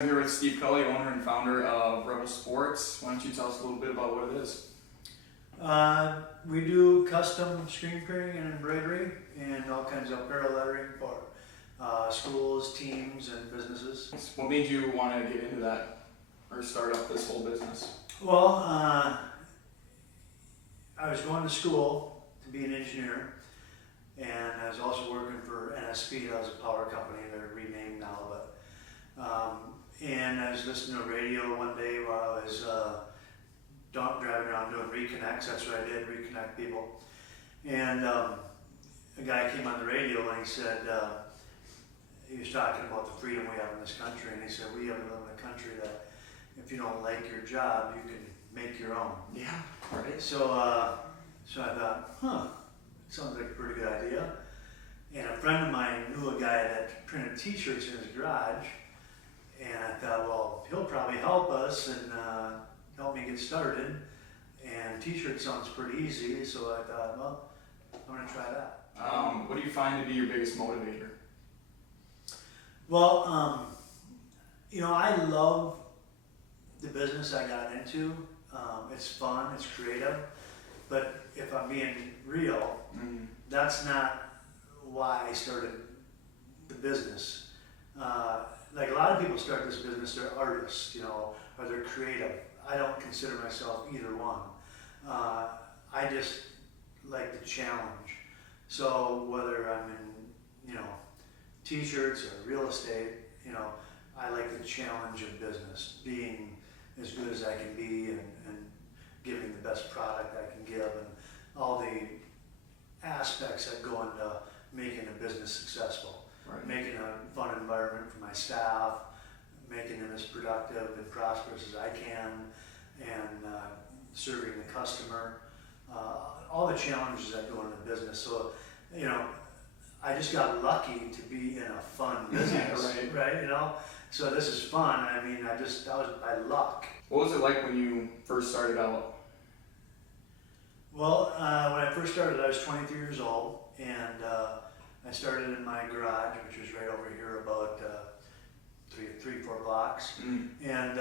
I'm here with Steve Culley, owner and founder of Rebyl Sports. Why don't you tell us a little bit about what it is? We do custom screen printing and embroidery and all kinds of apparel lettering for schools, teams, and businesses. What made you want to get into that or start up this whole business? Well, I was going to school to be an engineer, and I was also working for NSP. That was a power company. They're renamed now, but and I was listening to radio one day while I was driving around doing reconnects. That's what I did, reconnect people. And a guy came on the radio and he said, he was talking about the freedom we have in this country, and he said, we have in a country that if you don't like your job, you can make your own. Yeah, right. So I thought, sounds like a pretty good idea. And a friend of mine knew a guy that printed t-shirts in his garage, and I thought, well, he'll probably help us and help me get started. And t-shirt sounds pretty easy, so I thought, well, I'm gonna try that. What do you find to be your biggest motivator? Well, I love the business I got into. It's fun, it's creative, but if I'm being real, that's not why I started the business. Like a lot of people start this business, they're artists, or they're creative. I don't consider myself either one. I just like the challenge. So whether I'm in, t-shirts or real estate, I like the challenge of business, being as good as I can be and giving the best product I can give, and all the aspects that go into making a business successful. Right. Making a fun environment for my staff, making them as productive and prosperous as I can, and serving the customer, all the challenges that go into business. So, I just got lucky to be in a fun business, right? So this is fun. I mean, that was by luck. What was it like when you first started out? Well, when I first started, I was 23 years old, and I started in my garage, which was right over here, about 3-4 blocks, and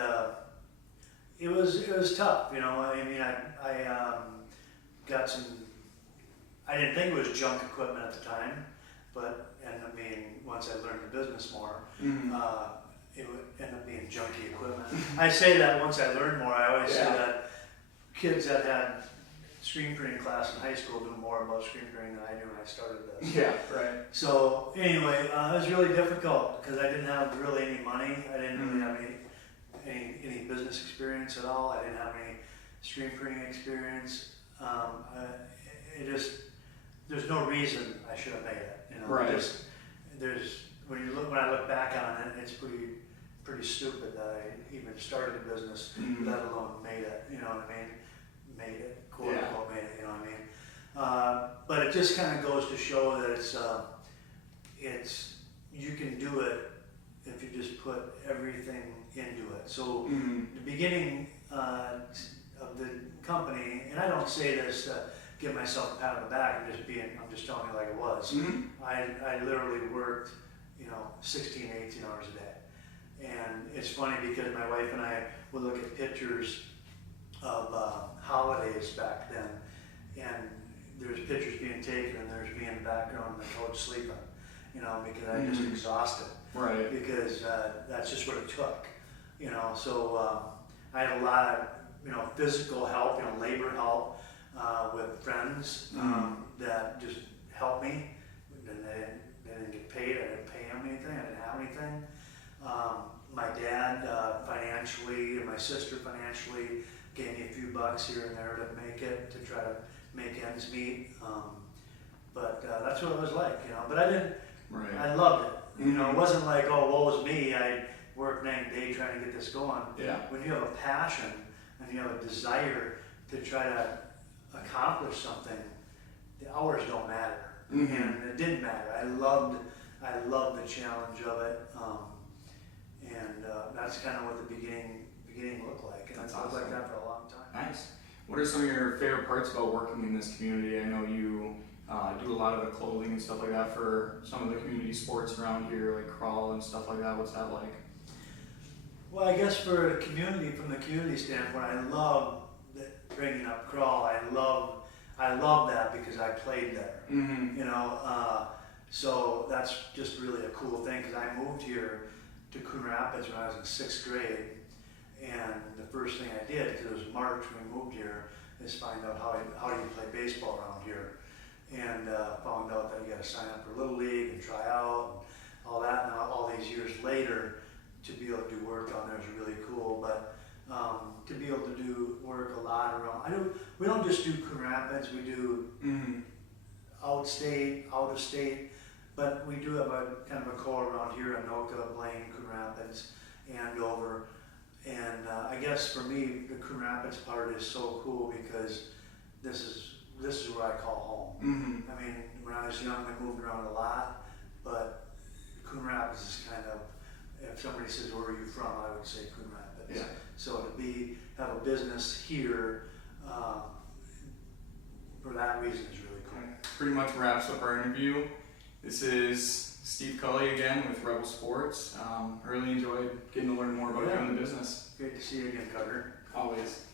it was tough. I got some. I didn't think it was junk equipment at the time, but once I learned the business more, it would end up being junky equipment. I say that once I learned more. I always say that kids that had screen printing class in high school knew more about screen printing than I knew when I started this. Yeah, right. So anyway, it was really difficult because I didn't have really any money. I didn't really have any business experience at all. I didn't have any screen printing experience. There's no reason I should have made it. Right. When I look back on it, it's pretty stupid that I even started a business, let alone made it. You know what I mean? Made it, quote unquote, made it. You know what I mean? But it just kind of goes to show that it's you can do it if you just put everything into it. So the beginning of the company, and I don't say this to give myself a pat on the back. I'm just telling you like it was. I literally worked 16, 18 hours a day, and it's funny because my wife and I would look at pictures of holidays back then, and there's pictures being taken and there's me in the background on the couch sleeping, because I'm just exhausted. Right. Because that's just what it took, So I had a lot of physical help, labor help with friends that just helped me. And they didn't get paid. I didn't pay them anything. I didn't have anything. My dad financially, and my sister financially gave me a few bucks here and there to make it, to try to make ends meet. But that's what it was like, But I didn't. Right. I loved it. It wasn't like, oh, woe is me. I worked night and day trying to get this going. Yeah. When you have a passion and you have a desire to try to accomplish something, the hours don't matter. And it didn't matter. I loved the challenge of it. And that's kind of what the beginning looked like. And That's it looked awesome. like that for a long time. Nice. What are some of your favorite parts about working in this community? I know you do a lot of the clothing and stuff like that for some of the community sports around here, like crawl and stuff like that. What's that like? Well, I guess for the community, from the community standpoint, I love bringing up crawl. I love that because I played there. Mm-hmm. You know, so that's just really a cool thing because I moved here to Coon Rapids when I was in 6th grade, and the first thing I did, because it was March when we moved here, is find out how do you play baseball around here, and found out that you got to sign up for Little League and try out and all that. Now all these years later, to be able to do work down there is really cool. But to be able to do work a lot around, we don't just do Coon Rapids, we do out of state, but we do have a kind of a core around here, Anoka, Blaine, Coon Rapids, Andover. And I guess for me, the Coon Rapids part is so cool because this is where I call home. Mm-hmm. I mean, when I was young, I moved around a lot, but Coon Rapids is kind of, if somebody says, where are you from, I would say Coon Rapids. Yeah. So to have a business here, for that reason is really cool. Okay. Pretty much wraps up our interview. This is Steve Culley again with Rebyl Sports. I really enjoyed getting to learn more about you and the business. Great to see you again, Carter. Always.